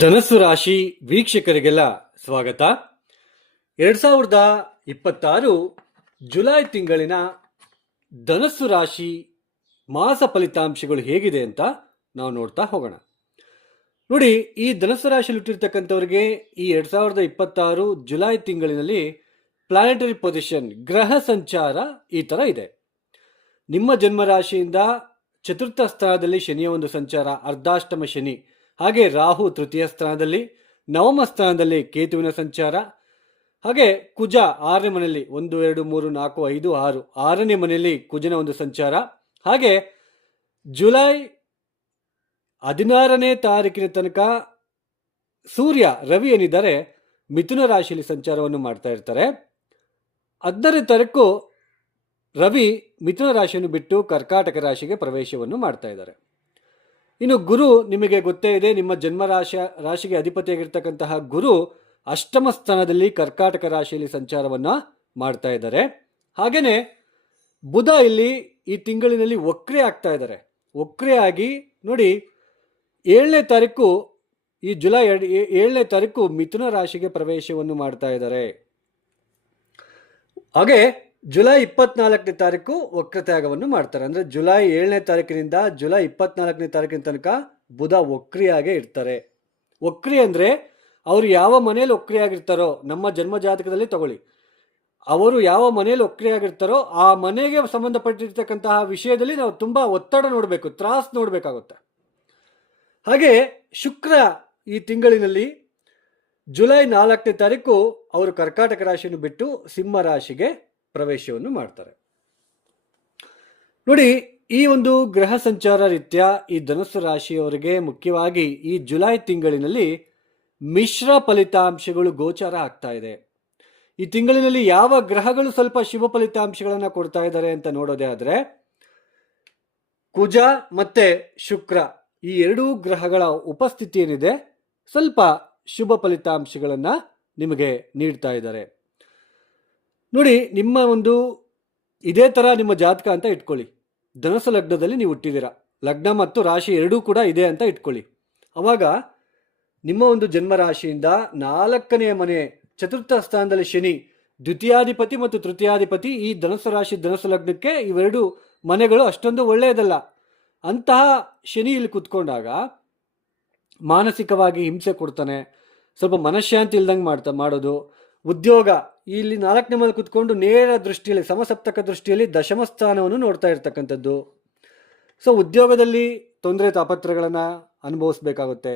ಧನಸ್ಸು ರಾಶಿ ವೀಕ್ಷಕರಿಗೆಲ್ಲ ಸ್ವಾಗತ. 2026 ಜುಲೈ ತಿಂಗಳಿನ ಧನಸ್ಸು ರಾಶಿ ಮಾಸ ಫಲಿತಾಂಶಗಳು ಹೇಗಿದೆ ಅಂತ ನಾವು ನೋಡ್ತಾ ಹೋಗೋಣ. ನೋಡಿ, ಈ ಧನಸ್ಸು ರಾಶಿಯಲ್ಲಿ ಹುಟ್ಟಿರ್ತಕ್ಕಂಥವ್ರಿಗೆ ಈ 2026 ಜುಲೈ ತಿಂಗಳಿನಲ್ಲಿ ಪ್ಲಾನೆಟರಿ ಪೊಸಿಷನ್, ಗ್ರಹ ಸಂಚಾರ ಈ ಥರ ಇದೆ. ನಿಮ್ಮ ಜನ್ಮರಾಶಿಯಿಂದ ಚತುರ್ಥ ಸ್ಥಾನದಲ್ಲಿ ಶನಿಯ ಒಂದು ಸಂಚಾರ, ಅರ್ಧಾಷ್ಟಮ ಶನಿ. ಹಾಗೆ ರಾಹು ತೃತೀಯ ಸ್ಥಾನದಲ್ಲಿ, ನವಮ ಸ್ಥಾನದಲ್ಲಿ ಕೇತುವಿನ ಸಂಚಾರ. ಹಾಗೆ ಕುಜ 6ನೇ ಮನೆಯಲ್ಲಿ 1 2 3 4 5 6 6ನೇ ಮನೆಯಲ್ಲಿ ಕುಜನ ಒಂದು ಸಂಚಾರ. ಹಾಗೆ ಜುಲೈ 16ನೇ ತಾರೀಕಿನ ತನಕ ಸೂರ್ಯ, ರವಿ ಏನಿದ್ದಾರೆ ಮಿಥುನ ರಾಶಿಯಲ್ಲಿ ಸಂಚಾರವನ್ನು ಮಾಡ್ತಾ ಇರ್ತಾರೆ. 15ನೇ ತಾರೀಕು ರವಿ ಮಿಥುನ ರಾಶಿಯನ್ನು ಬಿಟ್ಟು ಕರ್ಕಾಟಕ ರಾಶಿಗೆ ಪ್ರವೇಶವನ್ನು ಮಾಡ್ತಾ ಇದ್ದಾರೆ. ಇನ್ನು ಗುರು ನಿಮಗೆ ಗೊತ್ತೇ ಇದೆ, ನಿಮ್ಮ ಜನ್ಮ ರಾಶಿಗೆ ಅಧಿಪತಿಯಾಗಿರ್ತಕ್ಕಂತಹ ಗುರು ಅಷ್ಟಮ ಸ್ಥಾನದಲ್ಲಿ ಕರ್ಕಾಟಕ ರಾಶಿಯಲ್ಲಿ ಸಂಚಾರವನ್ನು ಮಾಡ್ತಾ ಇದ್ದಾರೆ. ಹಾಗೆಯೇ ಬುಧ ಇಲ್ಲಿ ಈ ತಿಂಗಳಿನಲ್ಲಿ ವಕ್ರೆ ಆಗ್ತಾ ಇದ್ದಾರೆ. ವಕ್ರೆ ಆಗಿ ನೋಡಿ, 7ನೇ ತಾರೀಕು, ಈ ಜುಲೈ 7ನೇ ತಾರೀಕು ಮಿಥುನ ರಾಶಿಗೆ ಪ್ರವೇಶವನ್ನು ಮಾಡ್ತಾ ಇದ್ದಾರೆ. ಹಾಗೆ ಜುಲೈ 24ನೇ ತಾರೀಕು ವಕ್ರತ್ಯಾಗವನ್ನು ಮಾಡ್ತಾರೆ. ಅಂದರೆ ಜುಲೈ 7ನೇ ತಾರೀಕಿನಿಂದ ಜುಲೈ 24ನೇ ತಾರೀಕಿನ ತನಕ ಬುಧ ವಕ್ರಿಯಾಗೇ ಇರ್ತಾರೆ. ವಕ್ರಿ ಅಂದರೆ ಅವರು ಯಾವ ಮನೆಯಲ್ಲಿ ವಕ್ರಿಯಾಗಿರ್ತಾರೋ, ನಮ್ಮ ಜನ್ಮ ಜಾತಕದಲ್ಲಿ ತಗೊಳ್ಳಿ, ಅವರು ಯಾವ ಮನೆಯಲ್ಲಿ ವಕ್ರಿಯಾಗಿರ್ತಾರೋ ಆ ಮನೆಗೆ ಸಂಬಂಧಪಟ್ಟಿರ್ತಕ್ಕಂತಹ ವಿಷಯದಲ್ಲಿ ನಾವು ತುಂಬ ಒತ್ತಡ ನೋಡಬೇಕು, ತ್ರಾಸ್ ನೋಡಬೇಕಾಗುತ್ತೆ. ಹಾಗೆ ಶುಕ್ರ ಈ ತಿಂಗಳಿನಲ್ಲಿ ಜುಲೈ 4ನೇ ತಾರೀಕು ಅವರು ಕರ್ಕಾಟಕ ರಾಶಿಯನ್ನು ಬಿಟ್ಟು ಸಿಂಹ ರಾಶಿಗೆ ಪ್ರವೇಶವನ್ನು ಮಾಡ್ತಾರೆ. ನೋಡಿ, ಈ ಒಂದು ಗ್ರಹ ಸಂಚಾರ ರೀತ್ಯ ಈ ಧನುಸ್ಸು ರಾಶಿಯವರಿಗೆ ಮುಖ್ಯವಾಗಿ ಈ ಜುಲೈ ತಿಂಗಳಿನಲ್ಲಿ ಮಿಶ್ರ ಫಲಿತಾಂಶಗಳು ಗೋಚಾರ ಆಗ್ತಾ ಇದೆ. ಈ ತಿಂಗಳಿನಲ್ಲಿ ಯಾವ ಗ್ರಹಗಳು ಸ್ವಲ್ಪ ಶುಭ ಫಲಿತಾಂಶಗಳನ್ನು ಕೊಡ್ತಾ ಇದ್ದಾರೆ ಅಂತ ನೋಡೋದೇ ಆದರೆ, ಕುಜ ಮತ್ತೆ ಶುಕ್ರ ಈ ಎರಡೂ ಗ್ರಹಗಳ ಉಪಸ್ಥಿತಿ ಏನಿದೆ ಸ್ವಲ್ಪ ಶುಭ ಫಲಿತಾಂಶಗಳನ್ನು ನಿಮಗೆ ನೀಡ್ತಾ ಇದ್ದಾರೆ. ನೋಡಿ, ನಿಮ್ಮ ಒಂದು ಇದೇ ಥರ ನಿಮ್ಮ ಜಾತಕ ಅಂತ ಇಟ್ಕೊಳ್ಳಿ. ಧನುಸ್ಸು ಲಗ್ನದಲ್ಲಿ ನೀವು ಹುಟ್ಟಿದ್ದೀರಾ, ಲಗ್ನ ಮತ್ತು ರಾಶಿ ಎರಡೂ ಕೂಡ ಇದೆ ಅಂತ ಇಟ್ಕೊಳ್ಳಿ. ಅವಾಗ ನಿಮ್ಮ ಒಂದು ಜನ್ಮ ರಾಶಿಯಿಂದ 4ನೇ ಮನೆ ಚತುರ್ಥ ಸ್ಥಾನದಲ್ಲಿ ಶನಿ, ದ್ವಿತೀಯಾಧಿಪತಿ ಮತ್ತು ತೃತೀಯಾಧಿಪತಿ, ಈ ಧನುಸ್ಸು ರಾಶಿ ಧನುಸ್ಸು ಲಗ್ನಕ್ಕೆ ಇವೆರಡು ಮನೆಗಳು ಅಷ್ಟೊಂದು ಒಳ್ಳೆಯದಲ್ಲ. ಅಂತಹ ಶನಿ ಇಲ್ಲಿ ಕುತ್ಕೊಂಡಾಗ ಮಾನಸಿಕವಾಗಿ ಹಿಂಸೆ ಕೊಡ್ತಾನೆ, ಸ್ವಲ್ಪ ಮನಃಶಾಂತಿ ಇಲ್ದಂಗೆ ಮಾಡೋದು. ಉದ್ಯೋಗ ಇಲ್ಲಿ 4ನೇ ಮನೆ ಕುತ್ಕೊಂಡು ನೇರ ದೃಷ್ಟಿಯಲ್ಲಿ, ಸಮಸಪ್ತಕ ದೃಷ್ಟಿಯಲ್ಲಿ ದಶಮ ಸ್ಥಾನವನ್ನು ನೋಡ್ತಾ ಇರ್ತಕ್ಕಂಥದ್ದು. ಸೊ ಉದ್ಯೋಗದಲ್ಲಿ ತೊಂದರೆ ತಾಪತ್ರಗಳನ್ನು ಅನುಭವಿಸ್ಬೇಕಾಗುತ್ತೆ.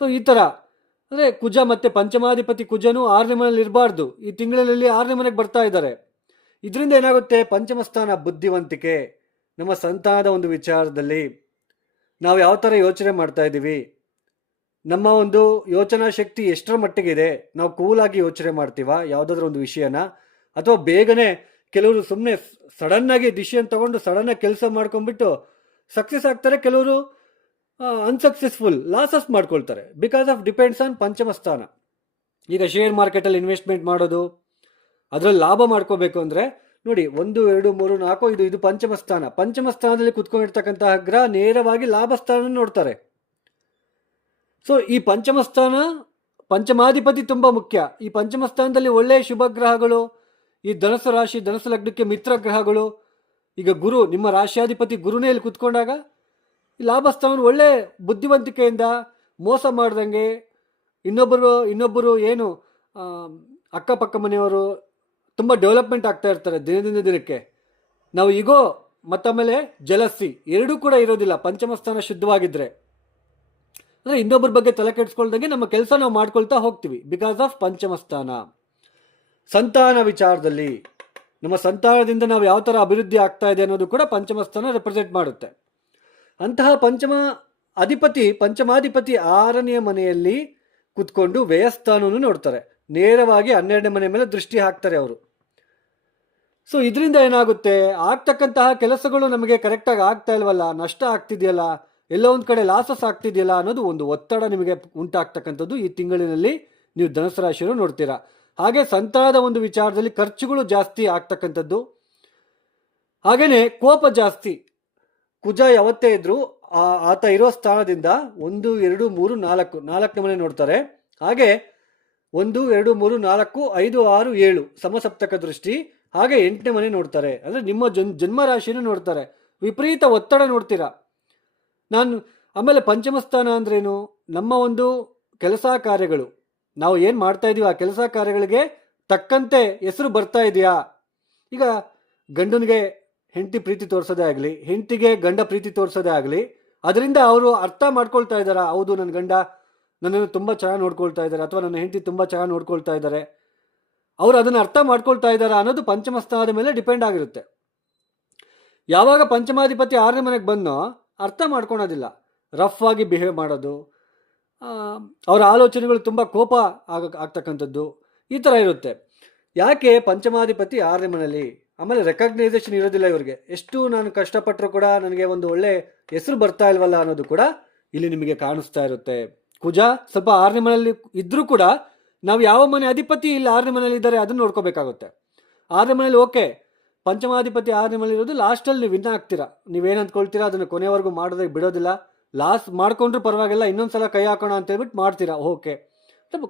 ಸೊ ಈ ಥರ ಅಂದರೆ ಕುಜ ಮತ್ತು ಪಂಚಮಾಧಿಪತಿ ಕುಜನು 6ನೇ ಮನೆಯಲ್ಲಿ ಇರಬಾರ್ದು. ಈ ತಿಂಗಳಲ್ಲಿ 6ನೇ ಮನೆಗೆ ಬರ್ತಾ ಇದ್ದಾರೆ. ಇದರಿಂದ ಏನಾಗುತ್ತೆ, ಪಂಚಮ ಸ್ಥಾನ ಬುದ್ಧಿವಂತಿಕೆ, ನಮ್ಮ ಸಂತಾನದ ಒಂದು ವಿಚಾರದಲ್ಲಿ ನಾವು ಯಾವ ಥರ ಯೋಚನೆ ಮಾಡ್ತಾ ಇದ್ದೀವಿ, ನಮ್ಮ ಒಂದು ಯೋಚನಾ ಶಕ್ತಿ ಎಷ್ಟರ ಮಟ್ಟಿಗಿದೆ, ನಾವು ಕೂಲಾಗಿ ಯೋಚನೆ ಮಾಡ್ತೀವ ಯಾವುದಾದ್ರೂ ಒಂದು ವಿಷಯನ, ಅಥವಾ ಬೇಗನೆ ಕೆಲವರು ಸುಮ್ಮನೆ ಸಡನ್ನಾಗಿ ಡಿಸಿಷನ್ ತಗೊಂಡು ಸಡನ್ನಾಗಿ ಕೆಲಸ ಮಾಡ್ಕೊಂಡ್ಬಿಟ್ಟು ಸಕ್ಸಸ್ ಆಗ್ತಾರೆ, ಕೆಲವರು ಅನ್ಸಕ್ಸಸ್ಫುಲ್ ಲಾಸಸ್ ಮಾಡ್ಕೊಳ್ತಾರೆ. ಬಿಕಾಸ್ ಆಫ್ ಡಿಪೆಂಡ್ಸ್ ಆನ್ ಪಂಚಮ ಸ್ಥಾನ. ಈಗ ಶೇರ್ ಮಾರ್ಕೆಟಲ್ಲಿ ಇನ್ವೆಸ್ಟ್ಮೆಂಟ್ ಮಾಡೋದು, ಅದರಲ್ಲಿ ಲಾಭ ಮಾಡ್ಕೋಬೇಕು ಅಂದರೆ ನೋಡಿ, 1 2 3 4 ಇದು ಪಂಚಮ ಸ್ಥಾನ. ಪಂಚಮ ಸ್ಥಾನದಲ್ಲಿ ಕುತ್ಕೊಂಡಿರ್ತಕ್ಕಂತಹ ಗ್ರಹ ನೇರವಾಗಿ ಲಾಭ ಸ್ಥಾನ ನೋಡ್ತಾರೆ. ಸೊ ಈ ಪಂಚಮ ಸ್ಥಾನ, ಪಂಚಮಾಧಿಪತಿ ತುಂಬ ಮುಖ್ಯ. ಈ ಪಂಚಮ ಸ್ಥಾನದಲ್ಲಿ ಒಳ್ಳೆಯ ಶುಭ ಗ್ರಹಗಳು, ಈ ಧನುಸ್ಸು ರಾಶಿ ಧನುಸ್ಸು ಲಗ್ನಕ್ಕೆ ಮಿತ್ರ ಗ್ರಹಗಳು. ಈಗ ಗುರು, ನಿಮ್ಮ ರಾಶಿಯಾಧಿಪತಿ ಗುರುನೇ ಇಲ್ಲಿ ಕುತ್ಕೊಂಡಾಗ ಈ ಲಾಭ ಸ್ಥಾನ ಒಳ್ಳೆ ಬುದ್ಧಿವಂತಿಕೆಯಿಂದ ಮೋಸ ಮಾಡ್ದಂಗೆ, ಇನ್ನೊಬ್ಬರು ಏನು ಅಕ್ಕಪಕ್ಕ ಮನೆಯವರು ತುಂಬ ಡೆವಲಪ್ಮೆಂಟ್ ಆಗ್ತಾ ಇರ್ತಾರೆ ದಿನದಿಂದ ದಿನಕ್ಕೆ. ನಾವು ಈಗೋ ಮತ್ತಮೇಲೆ ಜಲಸಿ ಎರಡೂ ಕೂಡ ಇರೋದಿಲ್ಲ ಪಂಚಮ ಸ್ಥಾನ ಶುದ್ಧವಾಗಿದ್ದರೆ. ಅಂದರೆ ಇನ್ನೊಬ್ಬರ ಬಗ್ಗೆ ತಲೆ ಕೆಡಿಸ್ಕೊಳ್ದಂಗೆ ನಮ್ಮ ಕೆಲಸ ನಾವು ಮಾಡ್ಕೊಳ್ತಾ ಹೋಗ್ತೀವಿ, ಬಿಕಾಸ್ ಆಫ್ ಪಂಚಮ ಸ್ಥಾನ. ಸಂತಾನ ವಿಚಾರದಲ್ಲಿ ನಮ್ಮ ಸಂತಾನದಿಂದ ನಾವು ಯಾವ ಥರ ಅಭಿವೃದ್ಧಿ ಆಗ್ತಾ ಇದೆ ಅನ್ನೋದು ಕೂಡ ಪಂಚಮ ಸ್ಥಾನ ರೆಪ್ರೆಸೆಂಟ್ ಮಾಡುತ್ತೆ. ಅಂತಹ ಪಂಚಮಾಧಿಪತಿ 6ನೇ ಮನೆಯಲ್ಲಿ ಕುತ್ಕೊಂಡು ವ್ಯಯಸ್ಥಾನವನ್ನು ನೋಡ್ತಾರೆ, ನೇರವಾಗಿ 12ನೇ ಮನೆ ಮೇಲೆ ದೃಷ್ಟಿ ಹಾಕ್ತಾರೆ ಅವರು. ಸೊ ಇದರಿಂದ ಏನಾಗುತ್ತೆ, ಆಗ್ತಕ್ಕಂತಹ ಕೆಲಸಗಳು ನಮಗೆ ಕರೆಕ್ಟಾಗಿ ಆಗ್ತಾ ಇಲ್ವಲ್ಲ, ನಷ್ಟ ಆಗ್ತಿದೆಯಲ್ಲ, ಎಲ್ಲೋ ಒಂದು ಕಡೆ ಲಾಸಸ್ ಆಗ್ತಿದೆಯಲ್ಲ ಅನ್ನೋದು ಒಂದು ಒತ್ತಡ ನಿಮಗೆ ಉಂಟಾಗ್ತಕ್ಕಂಥದ್ದು ಈ ತಿಂಗಳಿನಲ್ಲಿ ನೀವು ಧನುಸ್ಸು ರಾಶಿಯನ್ನು ನೋಡ್ತೀರಾ. ಹಾಗೆ ಸಂತಾನದ ಒಂದು ವಿಚಾರದಲ್ಲಿ ಖರ್ಚುಗಳು ಜಾಸ್ತಿ ಆಗ್ತಕ್ಕಂಥದ್ದು. ಹಾಗೆಯೇ ಕೋಪ ಜಾಸ್ತಿ. ಕುಜ ಯಾವತ್ತೇ ಇದ್ರೂ ಆತ ಇರೋ ಸ್ಥಾನದಿಂದ 1 2 3 4 ನಾಲ್ಕನೇ ಮನೆ ನೋಡ್ತಾರೆ. ಹಾಗೆ 1 2 3 4 5 6 7 ಸಮಸಪ್ತಕ ದೃಷ್ಟಿ. ಹಾಗೆ 8ನೇ ಮನೆ ನೋಡ್ತಾರೆ. ಅಂದರೆ ನಿಮ್ಮ ಜನ್ಮ ರಾಶಿಯನ್ನು ನೋಡ್ತಾರೆ. ವಿಪರೀತ ಒತ್ತಡ ನೋಡ್ತೀರಾ. ಆಮೇಲೆ ಪಂಚಮ ಸ್ಥಾನ ಅಂದ್ರೇನು? ನಮ್ಮ ಒಂದು ಕೆಲಸ ಕಾರ್ಯಗಳು, ನಾವು ಏನು ಮಾಡ್ತಾ ಇದೀವಿ ಆ ಕೆಲಸ ಕಾರ್ಯಗಳಿಗೆ ತಕ್ಕಂತೆ ಹೆಸರು ಬರ್ತಾ ಇದೆಯಾ? ಈಗ ಗಂಡನಿಗೆ ಹೆಂಡತಿ ಪ್ರೀತಿ ತೋರಿಸೋದೇ ಆಗಲಿ, ಹೆಂಡತಿಗೆ ಗಂಡ ಪ್ರೀತಿ ತೋರಿಸೋದೇ ಆಗಲಿ, ಅದರಿಂದ ಅವರು ಅರ್ಥ ಮಾಡ್ಕೊಳ್ತಾ ಇದ್ದಾರಾ, ಹೌದು ನನ್ನ ಗಂಡ ನನ್ನನ್ನು ತುಂಬ ಚೆನ್ನಾಗಿ ನೋಡ್ಕೊಳ್ತಾ ಇದ್ದಾರೆ, ಅಥವಾ ನನ್ನ ಹೆಂಡತಿ ತುಂಬ ಚೆನ್ನಾಗಿ ನೋಡ್ಕೊಳ್ತಾ ಇದ್ದಾರೆ, ಅವರು ಅದನ್ನು ಅರ್ಥ ಮಾಡ್ಕೊಳ್ತಾ ಇದ್ದಾರಾ ಅನ್ನೋದು ಪಂಚಮ ಸ್ಥಾನದ ಮೇಲೆ ಡಿಪೆಂಡ್ ಆಗಿರುತ್ತೆ. ಯಾವಾಗ ಪಂಚಮಾಧಿಪತಿ 6ನೇ ಮನೆಗೆ ಬಂದೋ ಅರ್ಥ ಮಾಡ್ಕೊಳೋದಿಲ್ಲ, ರಫ್ ಆಗಿ ಬಿಹೇವ್ ಮಾಡೋದು, ಅವರ ಆಲೋಚನೆಗಳು ತುಂಬ ಕೋಪ ಆಗ್ತಕ್ಕಂಥದ್ದು, ಈ ಥರ ಇರುತ್ತೆ. ಯಾಕೆ? ಪಂಚಮಾಧಿಪತಿ 6ನೇ ಮನೆಯಲ್ಲಿ. ಆಮೇಲೆ ರೆಕಗ್ನೈಸೇಷನ್ ಇರೋದಿಲ್ಲ ಇವ್ರಿಗೆ. ಎಷ್ಟು ನಾನು ಕಷ್ಟಪಟ್ಟರು ಕೂಡ ನನಗೆ ಒಂದು ಒಳ್ಳೆ ಹೆಸರು ಬರ್ತಾ ಇಲ್ವಲ್ಲ ಅನ್ನೋದು ಕೂಡ ಇಲ್ಲಿ ನಿಮಗೆ ಕಾಣಿಸ್ತಾ ಇರುತ್ತೆ. ಕುಜ ಸ್ವಲ್ಪ 6ನೇ ಮನೆಯಲ್ಲಿ ಇದ್ರೂ ಕೂಡ ನಾವು ಯಾವ ಮನೆ ಅಧಿಪತಿ ಇಲ್ಲಿ 6ನೇ ಮನೆಯಲ್ಲಿ ಇದ್ದಾರೆ ಅದನ್ನು ನೋಡ್ಕೋಬೇಕಾಗುತ್ತೆ. 6ನೇ ಮನೇಲಿ ಓಕೆ, ಪಂಚಮಾಧಿಪತಿ 6ನೇ ಮನೇಲಿ ಇರೋದು, ಲಾಸ್ಟಲ್ಲಿ ನೀವು ವಿನ್ ಆಗ್ತೀರಾ. ನೀವೇನು ಅಂದ್ಕೊಳ್ತೀರಾ ಅದನ್ನು ಕೊನೆವರೆಗೂ ಮಾಡೋದಕ್ಕೆ ಬಿಡೋದಿಲ್ಲ. ಲಾಸ್ಟ್ ಮಾಡ್ಕೊಂಡ್ರೂ ಪರವಾಗಿಲ್ಲ, ಇನ್ನೊಂದ್ಸಲ ಕೈ ಹಾಕೋಣ ಅಂತ ಹೇಳ್ಬಿಟ್ಟು ಮಾಡ್ತೀರಾ, ಓಕೆ,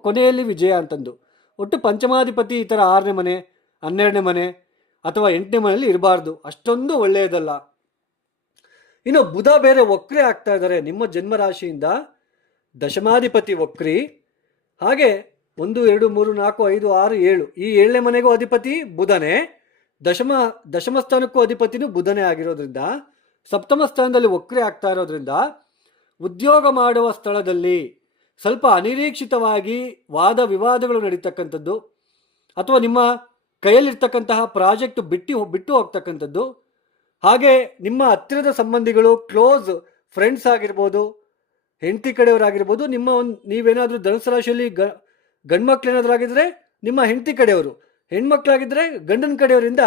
ಕೊನೆಯಲ್ಲಿ ವಿಜಯ ಅಂತಂದು. ಒಟ್ಟು ಪಂಚಮಾಧಿಪತಿ ಈ ಥರ 6ನೇ ಮನೆ 12ನೇ ಮನೆ ಅಥವಾ 8ನೇ ಮನೆಯಲ್ಲಿ ಇರಬಾರ್ದು, ಅಷ್ಟೊಂದು ಒಳ್ಳೆಯದಲ್ಲ. ಇನ್ನು ಬುಧ ಬೇರೆ ವಕ್ರಿ ಆಗ್ತಾ ಇದ್ದಾರೆ ನಿಮ್ಮ ಜನ್ಮರಾಶಿಯಿಂದ. ದಶಮಾಧಿಪತಿ ವಕ್ರಿ. ಹಾಗೆ 1 2 3 4 5 6 7 ಈ 7ನೇ ಮನೆಗೂ ಅಧಿಪತಿ ಬುಧನೇ, ದಶಮ ಸ್ಥಾನಕ್ಕೂ ಅಧಿಪತಿನೂ ಬುಧನೇ ಆಗಿರೋದ್ರಿಂದ, ಸಪ್ತಮ ಸ್ಥಾನದಲ್ಲಿ ವಕ್ರಿ ಆಗ್ತಾ ಇರೋದ್ರಿಂದ ಉದ್ಯೋಗ ಮಾಡುವ ಸ್ಥಳದಲ್ಲಿ ಸ್ವಲ್ಪ ಅನಿರೀಕ್ಷಿತವಾಗಿ ವಾದ ವಿವಾದಗಳು ನಡೀತಕ್ಕಂಥದ್ದು, ಅಥವಾ ನಿಮ್ಮ ಕೈಯಲ್ಲಿರ್ತಕ್ಕಂತಹ ಪ್ರಾಜೆಕ್ಟ್ ಬಿಟ್ಟು ಹೋಗ್ತಕ್ಕಂಥದ್ದು, ಹಾಗೆ ನಿಮ್ಮ ಹತ್ತಿರದ ಸಂಬಂಧಿಗಳು, ಕ್ಲೋಸ್ ಫ್ರೆಂಡ್ಸ್ ಆಗಿರ್ಬೋದು, ಹೆಂಡತಿ ಕಡೆಯವರಾಗಿರ್ಬೋದು, ನೀವೇನಾದರೂ ಧನುಸು ರಾಶಿಯಲ್ಲಿ ಗಂಡ್ಮಕ್ಳು ಏನಾದರೂ ಆಗಿದ್ರೆ ನಿಮ್ಮ ಹೆಂಡತಿ ಕಡೆಯವರು, ಹೆಣ್ಮಕ್ಳಾಗಿದ್ದರೆ ಗಂಡನ ಕಡೆಯವರಿಂದ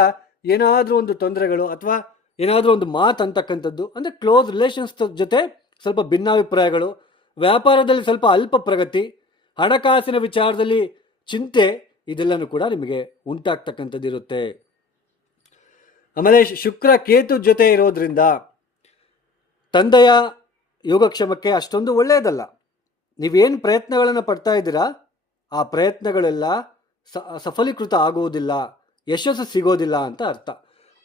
ಏನಾದರೂ ಒಂದು ತೊಂದರೆಗಳು ಅಥವಾ ಏನಾದರೂ ಒಂದು ಮಾತು ಅಂತಕ್ಕಂಥದ್ದು, ಅಂದರೆ ಕ್ಲೋಸ್ ರಿಲೇಷನ್ಸ್ ಜೊತೆ ಸ್ವಲ್ಪ ಭಿನ್ನಾಭಿಪ್ರಾಯಗಳು, ವ್ಯಾಪಾರದಲ್ಲಿ ಸ್ವಲ್ಪ ಅಲ್ಪ ಪ್ರಗತಿ, ಹಣಕಾಸಿನ ವಿಚಾರದಲ್ಲಿ ಚಿಂತೆ, ಇದೆಲ್ಲನೂ ಕೂಡ ನಿಮಗೆ ಉಂಟಾಗ್ತಕ್ಕಂಥದ್ದು ಇರುತ್ತೆ. ಆಮೇಲೆ ಶುಕ್ರ ಕೇತು ಜೊತೆ ಇರೋದ್ರಿಂದ ತಂದೆಯ ಯೋಗಕ್ಷೇಮಕ್ಕೆ ಅಷ್ಟೊಂದು ಒಳ್ಳೆಯದಲ್ಲ. ನೀವೇನು ಪ್ರಯತ್ನಗಳನ್ನು ಪಡ್ತಾ ಇದ್ದೀರಾ ಆ ಪ್ರಯತ್ನಗಳೆಲ್ಲ ಸಫಲೀಕೃತ ಆಗುವುದಿಲ್ಲ, ಯಶಸ್ಸು ಸಿಗೋದಿಲ್ಲ ಅಂತ ಅರ್ಥ.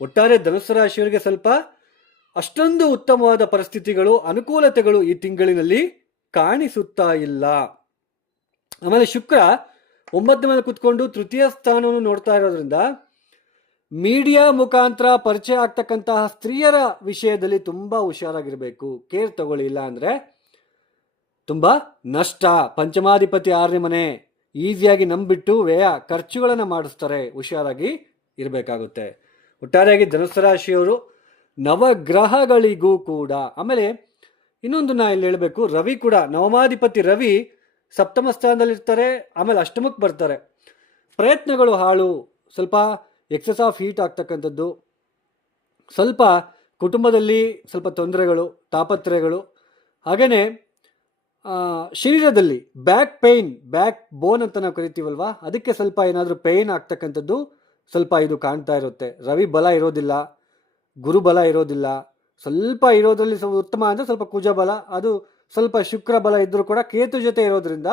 ಒಟ್ಟಾರೆ ಧನುಸ್ಸು ರಾಶಿಯವರಿಗೆ ಸ್ವಲ್ಪ ಅಷ್ಟೊಂದು ಉತ್ತಮವಾದ ಪರಿಸ್ಥಿತಿಗಳು, ಅನುಕೂಲತೆಗಳು ಈ ತಿಂಗಳಿನಲ್ಲಿ ಕಾಣಿಸುತ್ತಾ ಇಲ್ಲ. ಆಮೇಲೆ ಶುಕ್ರ 9ನೇ ಮನೆ ಕೂತ್ಕೊಂಡು ತೃತೀಯ ಸ್ಥಾನವನ್ನು ನೋಡ್ತಾ ಇರೋದ್ರಿಂದ ಮೀಡಿಯಾ ಮುಖಾಂತರ ಪರಿಚಯ ಆಗ್ತಕ್ಕಂತಹ ಸ್ತ್ರೀಯರ ವಿಷಯದಲ್ಲಿ ತುಂಬ ಹುಷಾರಾಗಿರಬೇಕು, ಕೇರ್ ತಗೊಳ್ಳಿ, ಇಲ್ಲ ಅಂದರೆ ತುಂಬ ನಷ್ಟ. ಪಂಚಮಾಧಿಪತಿ 6ನೇ ಮನೆ, ಈಸಿಯಾಗಿ ನಂಬಿಟ್ಟು ವ್ಯಯ ಖರ್ಚುಗಳನ್ನು ಮಾಡಿಸ್ತಾರೆ, ಹುಷಾರಾಗಿ ಇರಬೇಕಾಗುತ್ತೆ. ಒಟ್ಟಾರೆಯಾಗಿ ಧನುಸ್ಸು ರಾಶಿಯವರು ನವಗ್ರಹಗಳಿಗೂ ಕೂಡ, ಆಮೇಲೆ ಇನ್ನೊಂದು ನಾ ಇಲ್ಲಿ ಹೇಳಬೇಕು, ರವಿ ಕೂಡ, ನವಮಾಧಿಪತಿ ರವಿ ಸಪ್ತಮ ಸ್ಥಾನದಲ್ಲಿರ್ತಾರೆ, ಆಮೇಲೆ ಅಷ್ಟಮಕ್ಕೆ ಬರ್ತಾರೆ. ಪ್ರಯತ್ನಗಳು ಹಾಳು, ಸ್ವಲ್ಪ ಎಕ್ಸೆಸ್ ಆಫ್ ಹೀಟ್ ಆಗ್ತಕ್ಕಂಥದ್ದು, ಸ್ವಲ್ಪ ಕುಟುಂಬದಲ್ಲಿ ಸ್ವಲ್ಪ ತೊಂದರೆಗಳು, ತಾಪತ್ರಯಗಳು, ಹಾಗೆಯೇ ಶರೀರದಲ್ಲಿ ಬ್ಯಾಕ್ ಪೇಯ್ನ್, ಬ್ಯಾಕ್ ಬೋನ್ ಅಂತ ನಾವು ಕರಿತೀವಲ್ವಾ, ಅದಕ್ಕೆ ಸ್ವಲ್ಪ ಏನಾದರೂ ಪೇಯ್ನ್ ಆಗ್ತಕ್ಕಂಥದ್ದು ಸ್ವಲ್ಪ ಇದು ಕಾಣ್ತಾ ಇರುತ್ತೆ. ರವಿ ಬಲ ಇರೋದಿಲ್ಲ, ಗುರು ಬಲ ಇರೋದಿಲ್ಲ, ಸ್ವಲ್ಪ ಇರೋದ್ರಲ್ಲಿ ಸ್ವಲ್ಪ ಉತ್ತಮ ಅಂದರೆ ಸ್ವಲ್ಪ ಕುಜ ಬಲ, ಅದು ಸ್ವಲ್ಪ ಶುಕ್ರ ಬಲ ಇದ್ದರೂ ಕೂಡ ಕೇತು ಜೊತೆ ಇರೋದ್ರಿಂದ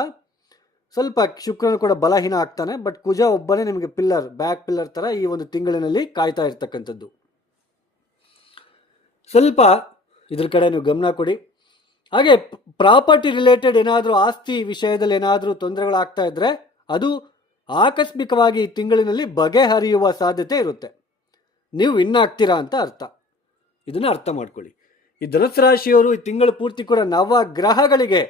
ಸ್ವಲ್ಪ ಶುಕ್ರನು ಕೂಡ ಬಲಹೀನ ಆಗ್ತಾನೆ. ಬಟ್ ಕುಜ ಒಬ್ಬನೇ ನಿಮಗೆ ಪಿಲ್ಲರ್, ಬ್ಯಾಕ್ ಪಿಲ್ಲರ್ ಥರ ಈ ಒಂದು ತಿಂಗಳಿನಲ್ಲಿ ಕಾಯ್ತಾ ಇರ್ತಕ್ಕಂಥದ್ದು. ಸ್ವಲ್ಪ ಇದ್ರ ಕಡೆ ನೀವು ಗಮನ ಕೊಡಿ. ಹಾಗೆ ಪ್ರಾಪರ್ಟಿ ರಿಲೇಟೆಡ್ ಏನಾದರೂ ಆಸ್ತಿ ವಿಷಯದಲ್ಲಿ ಏನಾದರೂ ತೊಂದರೆಗಳಾಗ್ತಾ ಇದ್ದರೆ ಅದು ಆಕಸ್ಮಿಕವಾಗಿ ಈ ತಿಂಗಳಿನಲ್ಲಿ ಬಗೆಹರಿಯುವ ಸಾಧ್ಯತೆ ಇರುತ್ತೆ. ನೀವು ವಿನ್ ಆಗ್ತೀರಾ ಅಂತ ಅರ್ಥ. ಇದನ್ನು ಅರ್ಥ ಮಾಡ್ಕೊಳ್ಳಿ. ಈ ಧನುಸ್ಸು ರಾಶಿಯವರು ಈ ತಿಂಗಳು ಪೂರ್ತಿ ಕೂಡ ನವಗ್ರಹಗಳಿಗೆ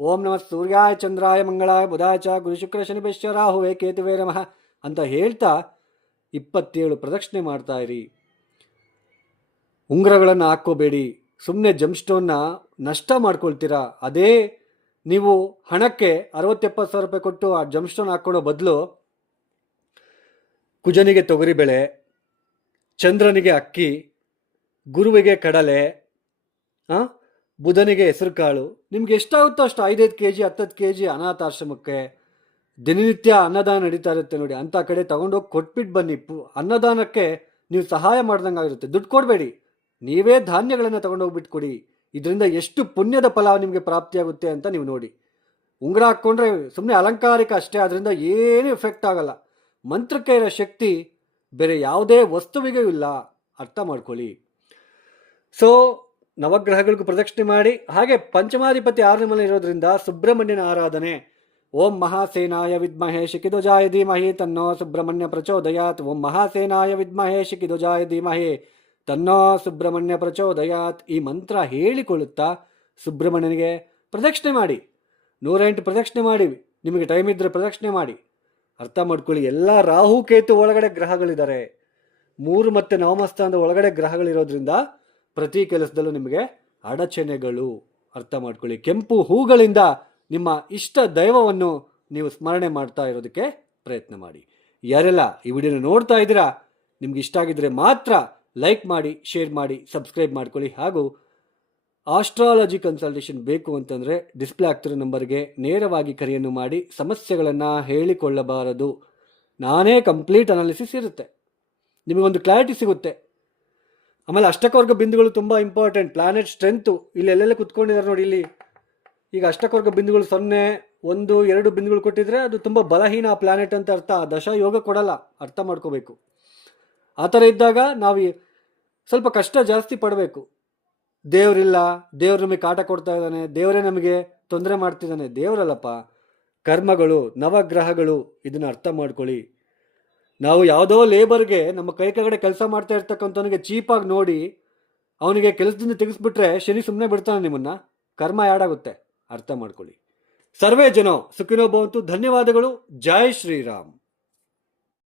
ಓಂ ನಮಃ ಸೂರ್ಯಾಯ ಚಂದ್ರಾಯ ಮಂಗಳಾಯ ಬುಧಾಯ ಚ ಗುರು ಶುಕ್ರ ಶನಿಭ್ಯಶ್ಚ ರಾಹುವೇ ಕೇತುವೇ ನಮಃ ಅಂತ ಹೇಳ್ತಾ 27 ಪ್ರದಕ್ಷಿಣೆ ಮಾಡ್ತಾ ಇರಿ. ಉಂಗುರಗಳನ್ನು ಹಾಕ್ಕೋಬೇಡಿ, ಸುಮ್ಮನೆ ಜಮ್ಸ್ಟೋನ್ನ ನಷ್ಟ ಮಾಡ್ಕೊಳ್ತೀರಾ. ಅದೇ ನೀವು ಹಣಕ್ಕೆ 60-70 ಸಾವಿರ ರೂಪಾಯಿ ಕೊಟ್ಟು ಆ ಜಮ್ಸ್ಟೋನ್ ಹಾಕ್ಕೊಡೋ ಬದಲು ಕುಜನಿಗೆ ತೊಗರಿಬೇಳೆ, ಚಂದ್ರನಿಗೆ ಅಕ್ಕಿ, ಗುರುವಿಗೆ ಕಡಲೆ, ಬುಧನಿಗೆ ಹೆಸರು ಕಾಳು, ನಿಮ್ಗೆ ಎಷ್ಟಾಗುತ್ತೋ ಅಷ್ಟು 5-5 kg 10 kg ಅನಾಥಾಶ್ರಮಕ್ಕೆ, ದಿನನಿತ್ಯ ಅನ್ನದಾನ ನಡೀತಾ ಇರುತ್ತೆ ನೋಡಿ, ಅಂಥ ಕಡೆ ತಗೊಂಡೋಗಿ ಕೊಟ್ಬಿಟ್ಟು ಬನ್ನಿ. ಅನ್ನದಾನಕ್ಕೆ ನೀವು ಸಹಾಯ ಮಾಡ್ದಂಗೆ ಆಗಿರುತ್ತೆ. ದುಡ್ಡು ಕೊಡಬೇಡಿ, ನೀವೇ ಧಾನ್ಯಗಳನ್ನು ತಗೊಂಡೋಗ್ಬಿಟ್ಟು ಕೊಡಿ. ಇದರಿಂದ ಎಷ್ಟು ಪುಣ್ಯದ ಫಲ ನಿಮಗೆ ಪ್ರಾಪ್ತಿಯಾಗುತ್ತೆ ಅಂತ ನೀವು ನೋಡಿ. ಉಂಗುರ ಹಾಕ್ಕೊಂಡ್ರೆ ಸುಮ್ಮನೆ ಅಲಂಕಾರಿಕ ಅಷ್ಟೇ, ಅದರಿಂದ ಏನೂ ಎಫೆಕ್ಟ್ ಆಗಲ್ಲ. ಮಂತ್ರಕ್ಕೆ ಇರೋ ಶಕ್ತಿ ಬೇರೆ ಯಾವುದೇ ವಸ್ತುವಿಗೂ ಇಲ್ಲ, ಅರ್ಥ ಮಾಡ್ಕೊಳ್ಳಿ. ಸೊ ನವಗ್ರಹಗಳಿಗೂ ಪ್ರದಕ್ಷಿಣೆ ಮಾಡಿ, ಹಾಗೆ ಪಂಚಮಾಧಿಪತಿ 6ನೇ ಮನೆ ಇರೋದ್ರಿಂದ ಸುಬ್ರಹ್ಮಣ್ಯನ ಆರಾಧನೆ. ಓಂ ಮಹಾಸೇನಾಯ ವಿದ್ಮಹೇ ಶಿಖಿಧ್ವಜಾಯ ಧೀಮಹಿ ತನ್ನೋ ಸುಬ್ರಹ್ಮಣ್ಯ ಪ್ರಚೋದಯಾತ್. ಓಂ ಮಹಾಸೇನಾಯ ವಿದ್ಮಹೇ ಶಿಖಿಧ್ವಜಾಯ ಧೀಮಹಿ ತನ್ನೋ ಸುಬ್ರಹ್ಮಣ್ಯ ಪ್ರಚೋದಯಾತ್. ಈ ಮಂತ್ರ ಹೇಳಿಕೊಳ್ಳುತ್ತಾ ಸುಬ್ರಹ್ಮಣ್ಯನಿಗೆ ಪ್ರದಕ್ಷಿಣೆ ಮಾಡಿ, 108 ಪ್ರದಕ್ಷಿಣೆ ಮಾಡಿ. ನಿಮಗೆ ಟೈಮ್ ಇದ್ದರೆ ಪ್ರದಕ್ಷಿಣೆ ಮಾಡಿ. ಅರ್ಥ ಮಾಡ್ಕೊಳ್ಳಿ, ಎಲ್ಲ ರಾಹು ಕೇತು ಒಳಗಡೆ ಗ್ರಹಗಳಿದ್ದಾರೆ. 3 ಮತ್ತು ನವಮ ಸ್ಥಾನದ ಒಳಗಡೆ ಗ್ರಹಗಳಿರೋದ್ರಿಂದ ಪ್ರತಿ ಕೆಲಸದಲ್ಲೂ ನಿಮಗೆ ಅಡಚಣೆಗಳು. ಅರ್ಥ ಮಾಡ್ಕೊಳ್ಳಿ. ಕೆಂಪು ಹೂಗಳಿಂದ ನಿಮ್ಮ ಇಷ್ಟ ದೈವವನ್ನು ನೀವು ಸ್ಮರಣೆ ಮಾಡ್ತಾ ಇರೋದಕ್ಕೆ ಪ್ರಯತ್ನ ಮಾಡಿ. ಯಾರೆಲ್ಲ ಈ ವಿಡಿಯೋನ ನೋಡ್ತಾ ಇದ್ದೀರಾ, ನಿಮ್ಗೆ ಇಷ್ಟ ಆಗಿದ್ರೆ ಮಾತ್ರ ಲೈಕ್ ಮಾಡಿ, ಶೇರ್ ಮಾಡಿ, ಸಬ್ಸ್ಕ್ರೈಬ್ ಮಾಡ್ಕೊಳ್ಳಿ. ಹಾಗೂ ಆಸ್ಟ್ರಾಲಜಿ ಕನ್ಸಲ್ಟೇಷನ್ ಬೇಕು ಅಂತಂದರೆ ಡಿಸ್ಪ್ಲೇ ಆಗ್ತಿರೋ ನಂಬರ್ಗೆ ನೇರವಾಗಿ ಕರೆಯನ್ನು ಮಾಡಿ. ಸಮಸ್ಯೆಗಳನ್ನು ಹೇಳಿಕೊಳ್ಳಬಾರದು. ನಾನೇ ಕಂಪ್ಲೀಟ್ ಅನಾಲಿಸಿಸ್ ಇರುತ್ತೆ, ನಿಮಗೊಂದು ಕ್ಲಾರಿಟಿ ಸಿಗುತ್ತೆ. ಆಮೇಲೆ ಅಷ್ಟಕವರ್ಗ ಬಿಂದುಗಳು ತುಂಬ ಇಂಪಾರ್ಟೆಂಟ್. ಪ್ಲಾನೆಟ್ ಸ್ಟ್ರೆಂತು ಇಲ್ಲೆಲ್ಲೆಲ್ಲ ಕುತ್ಕೊಂಡಿದ್ದಾರೆ ನೋಡಿ. ಇಲ್ಲಿ ಈಗ ಅಷ್ಟಕವರ್ಗ ಬಿಂದುಗಳು 0, 1, 2 ಬಿಂದುಗಳು ಕೊಟ್ಟಿದ್ರೆ ಅದು ತುಂಬ ಬಲಹೀನ ಪ್ಲಾನೆಟ್ ಅಂತ ಅರ್ಥ. ದಶ ಯೋಗ ಕೊಡಲ್ಲ, ಅರ್ಥ ಮಾಡ್ಕೋಬೇಕು. ಆ ಥರ ಇದ್ದಾಗ ನಾವು ಸ್ವಲ್ಪ ಕಷ್ಟ ಜಾಸ್ತಿ ಪಡಬೇಕು. ದೇವರಿಲ್ಲ, ದೇವ್ರು ನಮಗೆ ಕಾಟ ಕೊಡ್ತಾ ಇದ್ದಾನೆ, ದೇವರೇ ನಮಗೆ ತೊಂದರೆ ಮಾಡ್ತಿದ್ದಾನೆ. ದೇವರಲ್ಲಪ್ಪ, ಕರ್ಮಗಳು, ನವಗ್ರಹಗಳು. ಇದನ್ನು ಅರ್ಥ ಮಾಡ್ಕೊಳ್ಳಿ. ನಾವು ಯಾವುದೋ ಲೇಬರ್ಗೆ ನಮ್ಮ ಕೈ ಕೆಳಗಡೆ ಕೆಲಸ ಮಾಡ್ತಾ ಇರ್ತಕ್ಕಂಥವನಿಗೆ ಚೀಪಾಗಿ ನೋಡಿ ಅವನಿಗೆ ಕೆಲಸದಿಂದ ತೆಗೆಸ್ಬಿಟ್ರೆ ಶನಿ ಸುಮ್ಮನೆ ಬಿಡ್ತಾನೆ ನಿಮ್ಮನ್ನ. ಕರ್ಮ ಯಾಡಾಗುತ್ತೆ, ಅರ್ಥ ಮಾಡ್ಕೊಳ್ಳಿ. ಸರ್ವೇ ಜನೋ ಸುಖಿನೋ ಭವಂತು. ಧನ್ಯವಾದಗಳು. ಜೈ ಶ್ರೀರಾಮ್.